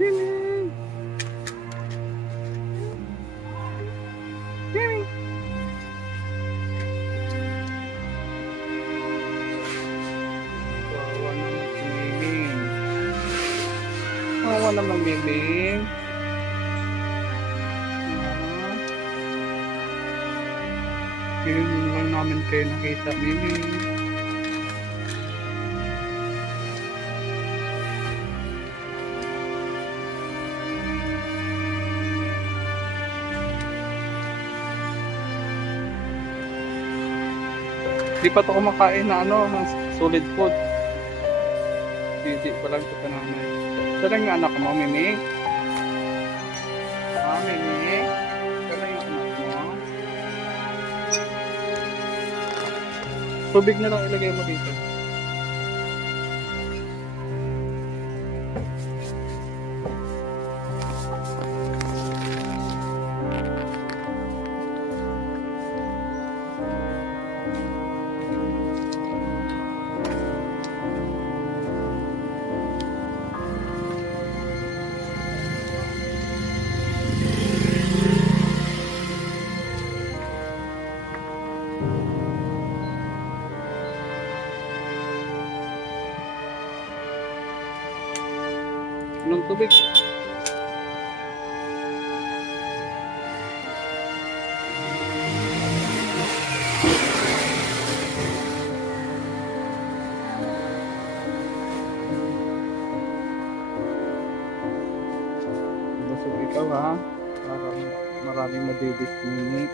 Mimi! Mimi! Wawa naman si Miming. Wawa naman Miming. Ngayon lang namin kayo nakita, Miming. Di pa ito kumakain na ng solid food. Hindi pa lang ito nanay. Ito lang yung anak mo, Mimi. Mimi. Ito lang yung anak mo. Tubig na lang ilagay mo dito. Anong tubig? Busog ikaw ha. Maraming madidis Mimi.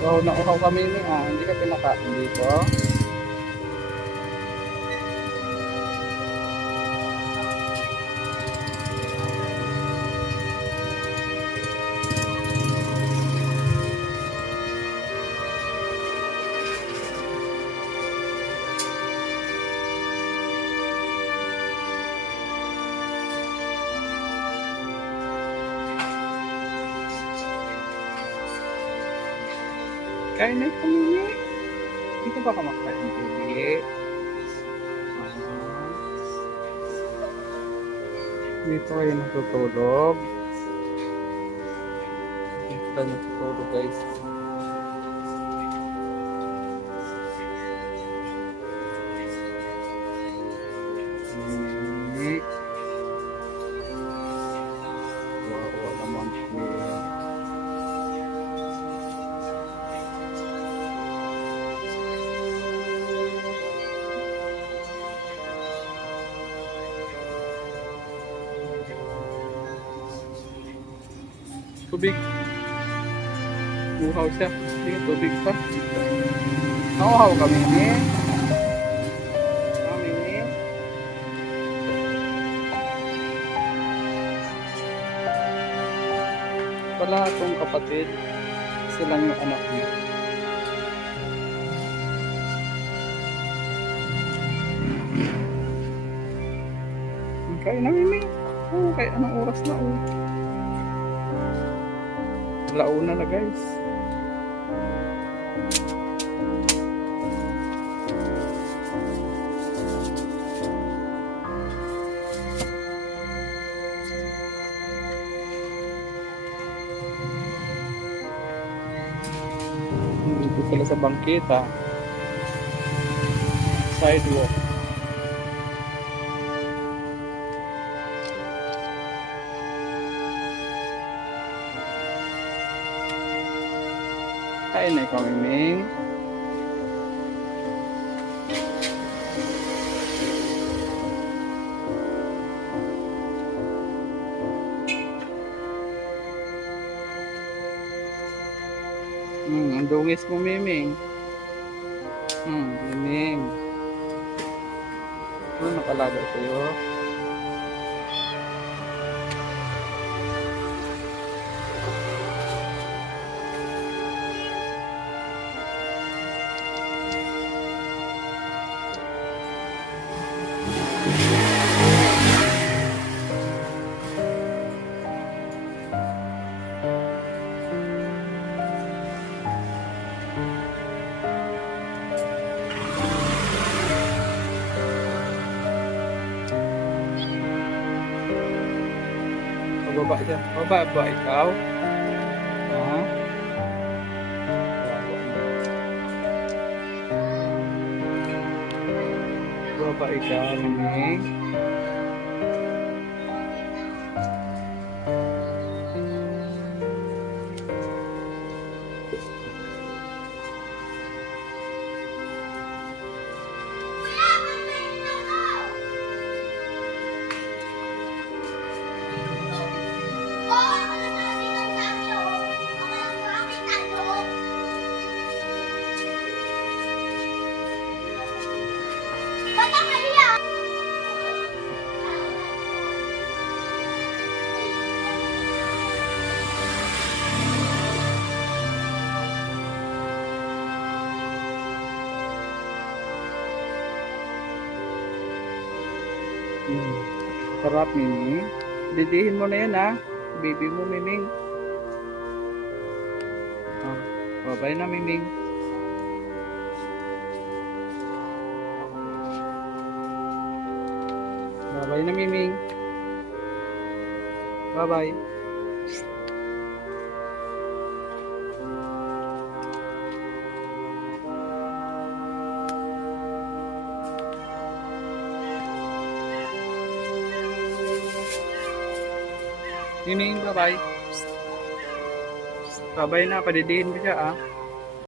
So, nauhaw kami hindi ka pinakain dito. Kain na ito, Mimi. Dito ba ka makain, Mimi? Dito kayo natutulog. Dito tayo natutulog, guys. Mimi. Wawa naman, Mimi. Tubig. Uhaw siya. Sige, tubig pa. Nauhaw kami ni. Kami ni. Wala akong kapatid. Silang yung anak niya. Kaya na, Mimi. Kaya anong oras na, Launa na guys. Dito sila sa bangketa. sidewalk. Kain na ikaw, Miming. Ang dungis mo, Miming. Miming. Ano nakalaga sa'yo? Pababa dyan. Pababa ba ikaw? Ha? Pababa ikaw, Miming. Sarap, Miming. Didihin mo na yan, ha? Baby mo, Miming. Bye na, Miming. Bye na, Miming. Bye-bye. Miming, bye-bye. Bye-bye na, padidihin mo siya, ah.